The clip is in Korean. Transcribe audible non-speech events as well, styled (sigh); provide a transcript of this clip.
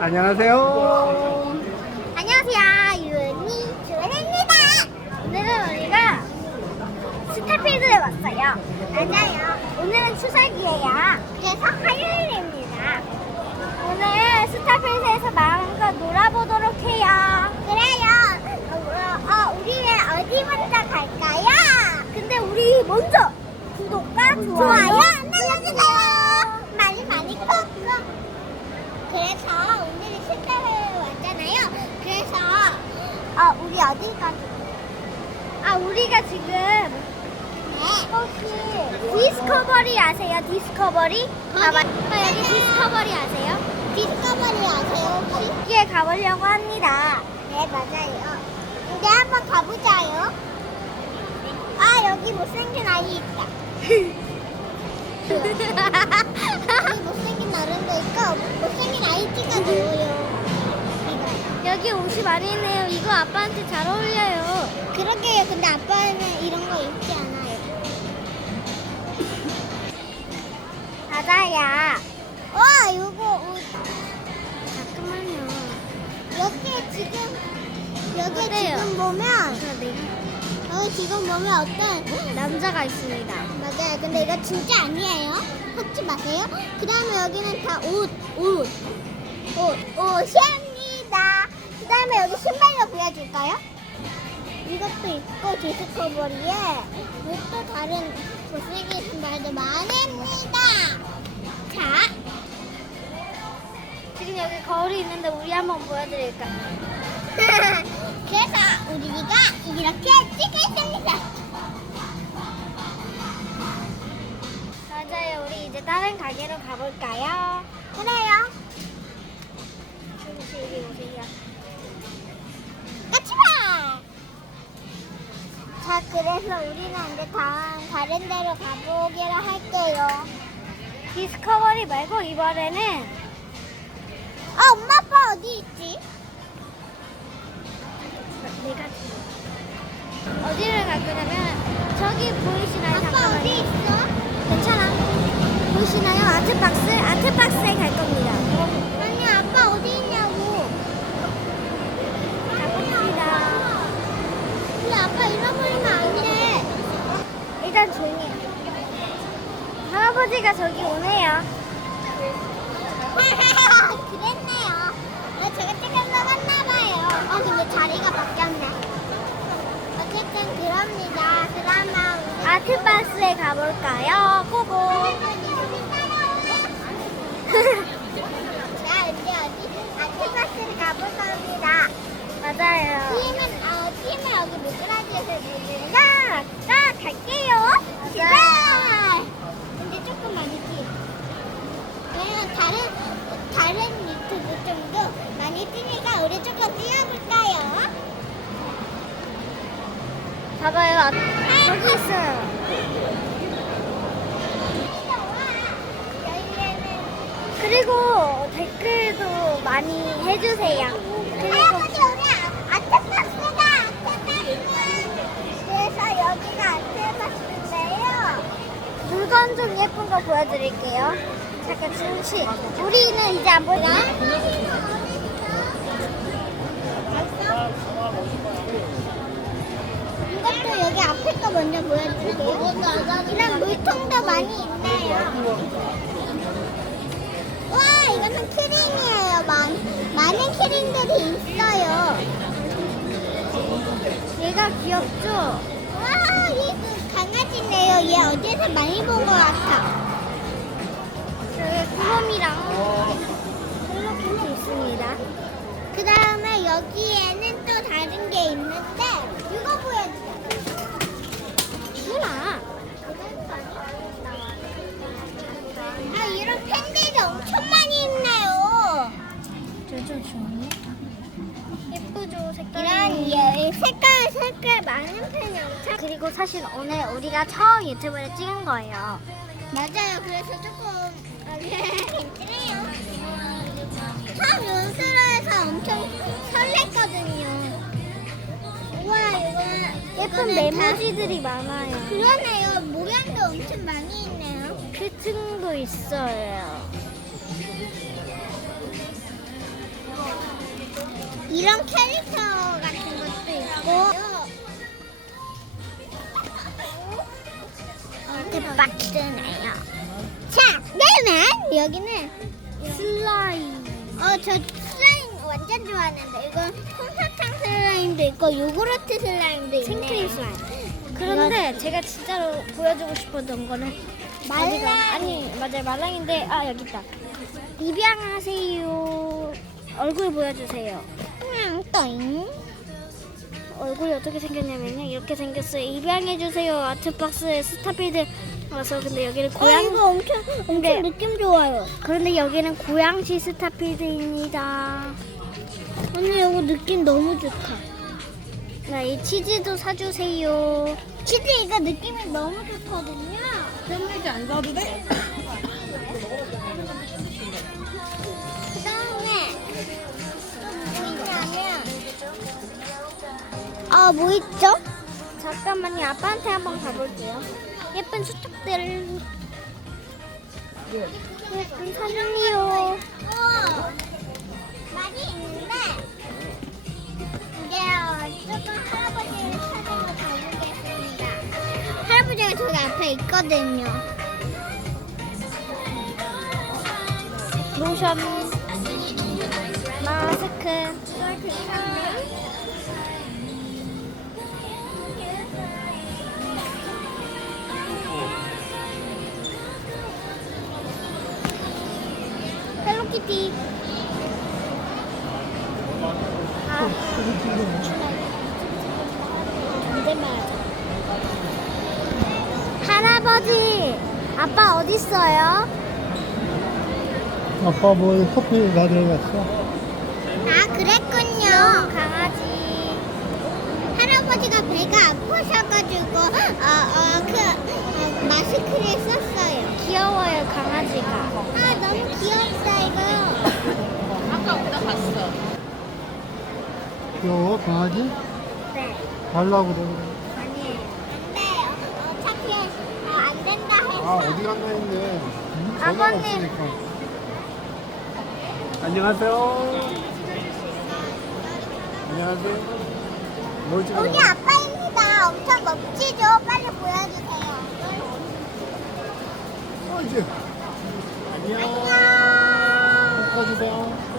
안녕하세요. 안녕하세요. 유은이 주은입니다. 오늘은 우리가 스타필드에 왔어요. 맞아요. 오늘은 추석이에요. 그래서 화요일입니다. 오늘 스타필드에서 마음껏 놀아보도록 해요. 그래요. 어, 어, 우리 어디 먼저 갈까요? 근데 우리 먼저 구독과 좋아요 눌러주세요. 많이 많이 꾹꾹. 그래서 오늘 실패를 왔잖아요. 그래서 어 우리 어디 가지? 아 우리가 지금 혹시 디스커버리 아세요? 디스커버리? 아, 맞, 아 여기 디스커버리 아세요? 디스커버리 아세요 혹시? 여기에 가보려고 합니다. 네 맞아요. 우리 한번 가보자요. 아 여기 못생긴 아이 있다. (laughs) 여기 못생긴 어른도 있고 못생긴 아이 찍어줘요. 여기 옷이 많이 있네요. 이거 아빠한테 잘 어울려요. 그러게요. 근데 아빠는 이런 거 입지 않아요. 맞아야. 와 이거 옷. 잠깐만요. 여기 지금 여기 어때요? 지금 보면 네. 여기 지금 보면 어떤 남자가 있습니다. 맞아요. 근데 이거 진짜 아니에요. 하지 마세요. 그 다음에 여기는 다 옷, 옷, 옷, 옷입니다. 그 다음에 여기 신발도 보여줄까요? 이것도 있고 디스커버리에 또 다른 못생긴 신발도 많습니다. 자, 지금 여기 거울이 있는데 우리 한번 보여드릴까요? (laughs) 그래서 우리가 이렇게 찍겠습니다. 맞아요. 우리 이제 다른 가게로 가볼까요? 그래요. 혹시 여기 오세요. 자, 그래서 우리는 이제 다음 다른 데로 가보기로 할게요. 디스커버리 말고 이번에는 아, 엄마 아빠 어디 있지? 내가 어디를 갈 거냐면 저기 보이시나요? 아빠 잠깐만요. 어디 있어? 괜찮아. 보이시나요? 아트박스? 아트박스에 갈 겁니다. 일단 조용히 해. 할아버지가 저기 오네요. (laughs) 그랬네요. 나 제가 조금 먹었나봐요. 어, 근데 자리가 바뀌었네. 어쨌든 그럽니다. 그러면 우리 아트박스에 가볼까요? 고고. (laughs) 자, 이제 어디 아트박스를 가볼 겁니다. 맞아요. 팀은 어 팀은 여기 미꾸라지에서 자, 자, 갈게요. 제발. 근데 조금 많이 뛰어. 왜냐면 다른 다른 유튜브 좀도 많이 뛰니까 우리 조금 뛰어볼까요? 봐봐요. 아, 저기 있어요. 그리고 댓글도 많이 해주세요. 그리고 우리 아- 아트박스가 아트박스. 그래서 여기가 아트박스인데요. 물건 좀 예쁜 거 보여드릴게요. 잠깐 잠시. 우리는 이제 안 보나? 이것도 여기 앞에 거 먼저 보여드릴게요. 그다음 물통도 많이 있네요. 와, 이거는 키링이에요. 많, 많은 키링들이 있어요. 얘가 귀엽죠? 와, 이그 강아지네요. 얘 어디서 많이 본 것 같아. 구름이랑 헬로키티 있습니다. 그 다음에 여기에는 또 다른 게 있는데, 이거 보여주세요. 그리고 사실 오늘 우리가 처음 유튜브를 찍은 거예요. 맞아요. 그래서 조금 괜찮아요. 처음 연습을 해서 엄청 설렜거든요. 우와 이거 예쁜 이거는 다- 메모지들이 많아요. 그러네요. 모양도 엄청 많이 있네요. 표층도 있어요. 이런 캐릭터 같은 것도 있고 여기는 슬라임. 어, 저 슬라임 완전 좋아하는데 이건 솜사탕 슬라임도 있고 요구르트 슬라임도 있네요. 생크림 슬라임. 그런데 제가 진짜로 보여주고 싶었던 거는 말랑. 어디가- 아니 맞아요 말랑인데 아 여기 있다. 입양하세요. 얼굴 보여주세요. 음, 또잉. 얼굴이 어떻게 생겼냐면요 이렇게 생겼어요. 입양해주세요. 아트박스에 스타필드 와서 근데 여기는 고양 고양 이거 엄청 엄청 네. 느낌 좋아요. 그런데 여기는 고양시 스타필드입니다. 언니 이거 느낌 너무 좋다. 나 이 치즈도 사주세요. 치즈 이거 느낌이 너무 좋거든요. 때문에 안 사도 돼? 아 뭐 있죠? 잠깐만요. 아빠한테 한번 가볼게요. 예쁜 수첩들. 예쁜 사진이요. 어, 많이 있는데 이제 조금 할아버지 사진을 가보겠습니다. 할아버지가 저기 앞에 있거든요. 로션. 마스크. 헬로키티. 아. 할아버지, 아빠 어디 있어요? 아빠 뭐 커피 가져갔어? 아 그랬군요. 강아지. 할아버지가 배가 아프셔가지고 어 어 그 어, 마스크를 썼어요. 귀여워요, 강아지가. 아 너무 귀엽다 이거. 귀여워 강아지? 네. 달라고 그래 아니에요. 근데 어차피 어, 안 된다 해서. 아 어디 갔나 했네 응? 전화가 아버님. 없으니까 안녕하세요 안녕하세요 뭘 찍어 우리 아빠입니다. 엄청 멋지죠? 빨리 보여주세요. 어 이제 안녕 안녕. 꺼주세요